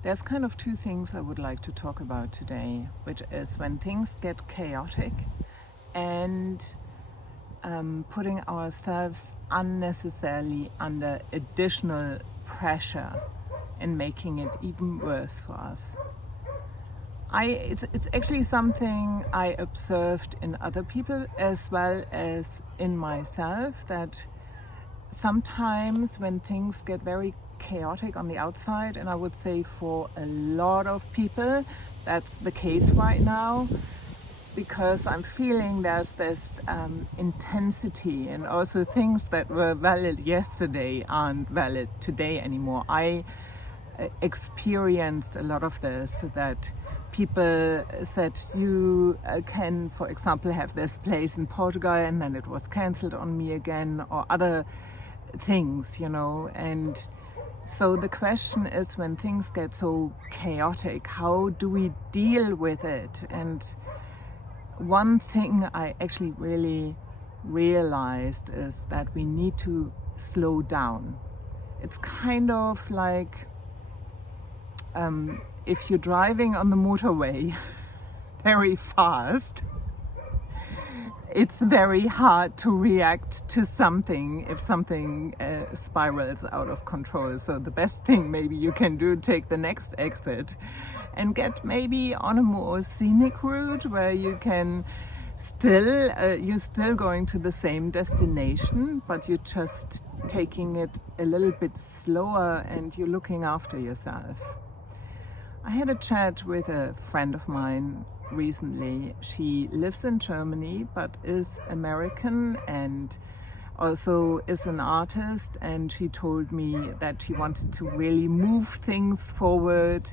There's kind of two things I would like to talk about today, which is when things get chaotic and putting ourselves unnecessarily under additional pressure and making it even worse for us. It's actually something I observed in other people as well as in myself, that sometimes when things get very chaotic on the outside, and I would say for a lot of people that's the case right now, because I'm feeling there's this intensity, and also things that were valid yesterday aren't valid today anymore. I experienced a lot of this, that people said you can, for example, have this place in Portugal and then it was cancelled on me again, or other things, and so the question is, when things get so chaotic, how do we deal with it? And one thing I actually really realized is that we need to slow down. It's kind of like if you're driving on the motorway very fast, it's very hard to react to something if something spirals out of control. So the best thing maybe you can do, take the next exit and get maybe on a more scenic route where you can you're still going to the same destination, but you're just taking it a little bit slower and you're looking after yourself. I had a chat with a friend of mine recently. She lives in Germany but is American and also is an artist, and she told me that she wanted to really move things forward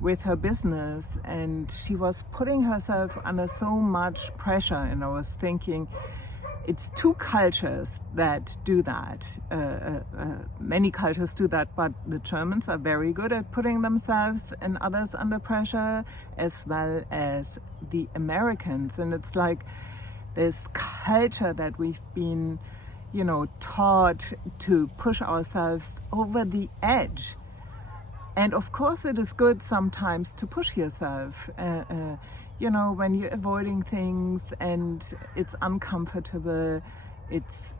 with her business, and she was putting herself under so much pressure. And I was thinking, it's two cultures that do that. Many cultures do that, but the Germans are very good at putting themselves and others under pressure, as well as the Americans. And it's like this culture that we've been, taught to push ourselves over the edge. And of course it is good sometimes to push yourself. When you're avoiding things and it's uncomfortable, it's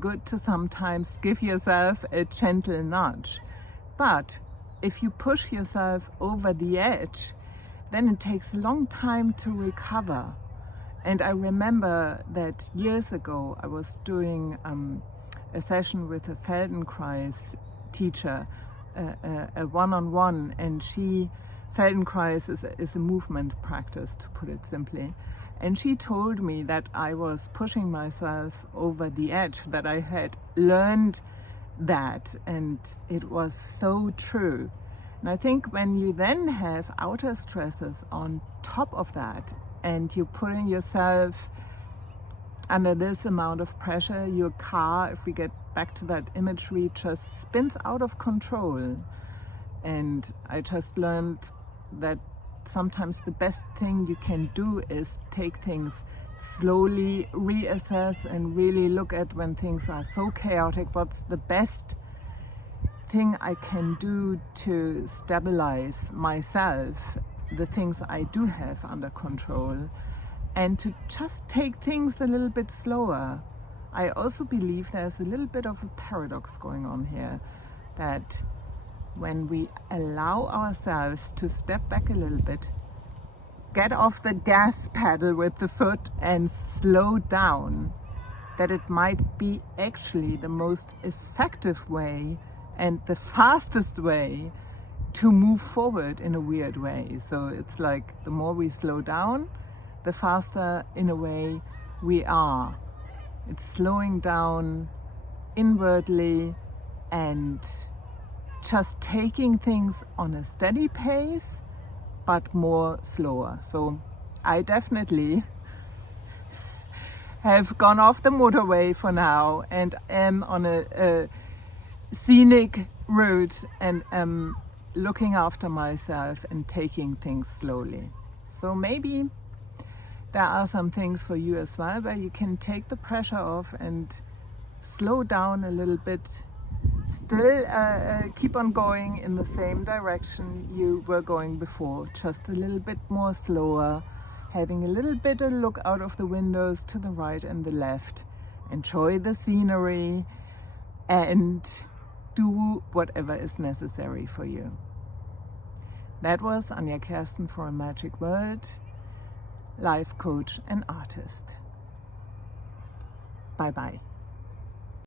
good to sometimes give yourself a gentle nudge. But if you push yourself over the edge, then it takes a long time to recover. And I remember that years ago I was doing a session with a Feldenkrais teacher, a one-on-one, and Feldenkrais is a movement practice, to put it simply. And she told me that I was pushing myself over the edge, that I had learned that, and it was so true. And I think when you then have outer stresses on top of that, and you're putting yourself under this amount of pressure, your car, if we get back to that imagery, just spins out of control. And I just learned that sometimes the best thing you can do is take things slowly, reassess, and really look at, when things are so chaotic, what's the best thing I can do to stabilize myself, the things I do have under control, and to just take things a little bit slower. I also believe there's a little bit of a paradox going on here, that when we allow ourselves to step back a little bit, get off the gas pedal with the foot and slow down, that it might be actually the most effective way and the fastest way to move forward in a weird way. So it's like the more we slow down, the faster in a way we are. It's slowing down inwardly and just taking things on a steady pace, but more slower. So I definitely have gone off the motorway for now and am on a scenic route and am looking after myself and taking things slowly. So maybe there are some things for you as well where you can take the pressure off and slow down a little bit Still keep on going in the same direction you were going before, just a little bit more slower, having a little bit of look out of the windows to the right and the left. Enjoy the scenery and do whatever is necessary for you. That was Anja Kersten for A Magic World, life coach and artist. Bye bye.